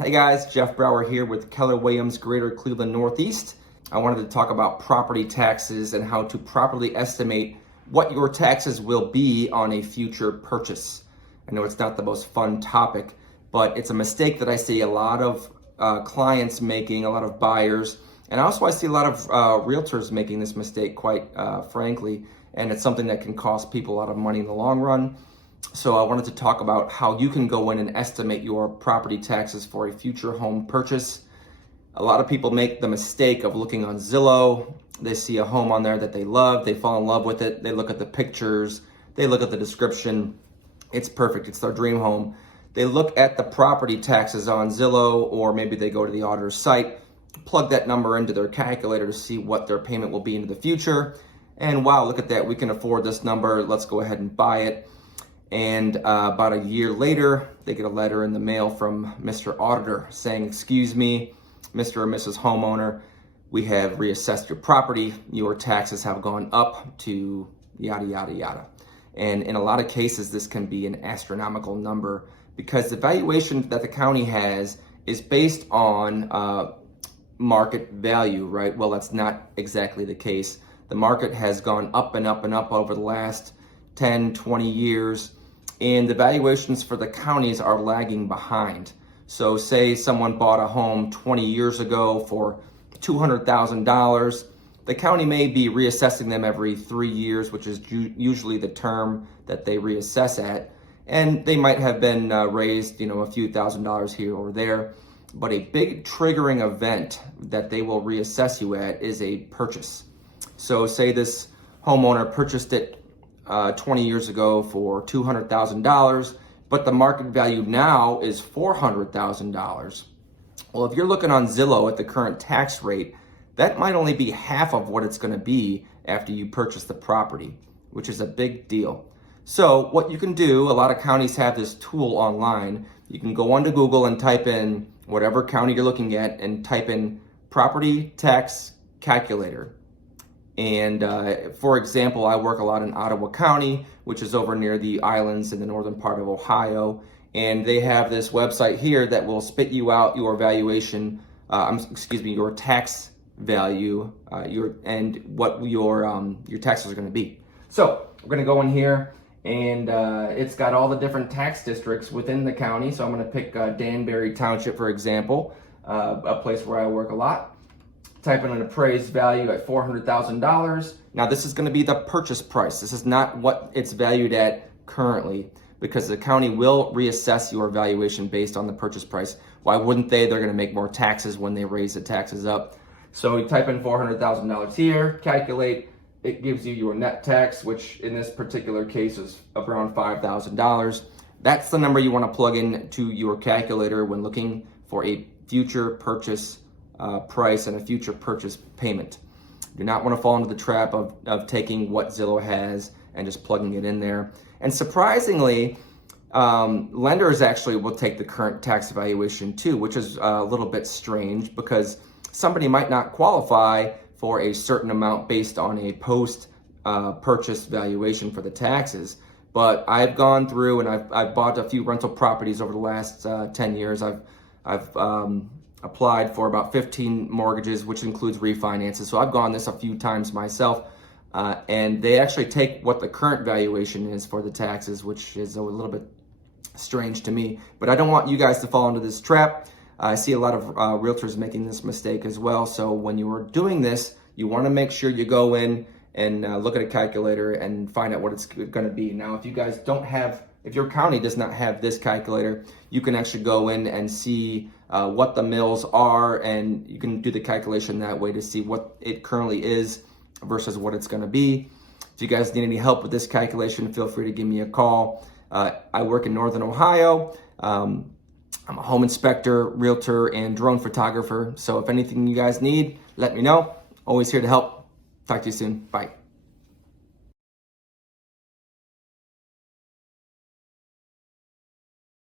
Hey guys, Jeff Brower here with Keller Williams Greater Cleveland Northeast. I wanted to talk about property taxes and how to properly estimate what your taxes will be on a future purchase. I know it's not the most fun topic, but it's a mistake that I see a lot of clients making, a lot of buyers, and also I see a lot of realtors making this mistake, quite frankly, and it's something that can cost people a lot of money in the long run. So I wanted to talk about how you can go in and estimate your property taxes for a future home purchase. A lot of people make the mistake of looking on Zillow. They see a home on there that they love, they fall in love with it, they look at the pictures, they look at the description, it's perfect, it's their dream home. They look at the property taxes on Zillow, or maybe they go to the auditor's site, plug that number into their calculator to see what their payment will be into the future, and wow, look at that, we can afford this number, let's go ahead and buy it. And about a year later, they get a letter in the mail from Mr. Auditor saying, excuse me, Mr. or Mrs. Homeowner, we have reassessed your property. Your taxes have gone up to yada, yada, yada. And in a lot of cases, this can be an astronomical number because the valuation that the county has is based on market value, right? Well, that's not exactly the case. The market has gone up and up and up over the last 10, 20 years. And the valuations for the counties are lagging behind. So say someone bought a home 20 years ago for $200,000, the county may be reassessing them every 3 years, which is usually the term that they reassess at. And they might have been raised, a few $1,000s here or there. But a big triggering event that they will reassess you at is a purchase. So say this homeowner purchased it 20 years ago for $200,000, but the market value now is $400,000. Well, if you're looking on Zillow at the current tax rate, that might only be half of what it's going to be after you purchase the property, which is a big deal. So what you can do, a lot of counties have this tool online. You can go onto Google and type in whatever county you're looking at and type in property tax calculator. And for example, I work a lot in Ottawa County, which is over near the islands in the northern part of Ohio. And they have this website here that will spit you out your valuation, your tax value, and what your taxes are going to be. So we're going to go in here, and it's got all the different tax districts within the county. So I'm going to pick Danbury Township, for example, a place where I work a lot. Type in an appraised value at $400,000. Now this is going to be the purchase price. This is not what it's valued at currently, because the county will reassess your valuation based on the purchase price. Why wouldn't they? They're going to make more taxes when they raise the taxes up. So you type in $400,000 here, calculate, it gives you your net tax, which in this particular case is around $5,000. That's the number you want to plug in to your calculator when looking for a future purchase price and a future purchase payment. Do not want to fall into the trap of taking what Zillow has and just plugging it in there. And surprisingly, lenders actually will take the current tax evaluation too, which is a little bit strange because somebody might not qualify for a certain amount based on a post purchase valuation for the taxes. But I've gone through and I've bought a few rental properties over the last 10 years. I've applied for about 15 mortgages, which includes refinances. So I've gone this a few times myself, and they actually take what the current valuation is for the taxes, which is a little bit strange to me. But I don't want you guys to fall into this trap. I see a lot of realtors making this mistake as well. So when you are doing this, you want to make sure you go in and look at a calculator and find out what it's going to be. Now, if you guys don't have, if your county does not have this calculator, you can actually go in and see what the mills are, and you can do the calculation that way to see what it currently is versus what it's going to be. If you guys need any help with this calculation, feel free to give me a call. I work in Northern Ohio. I'm a home inspector, realtor, and drone photographer. So if anything you guys need, let me know. Always here to help. Talk to you soon. Bye.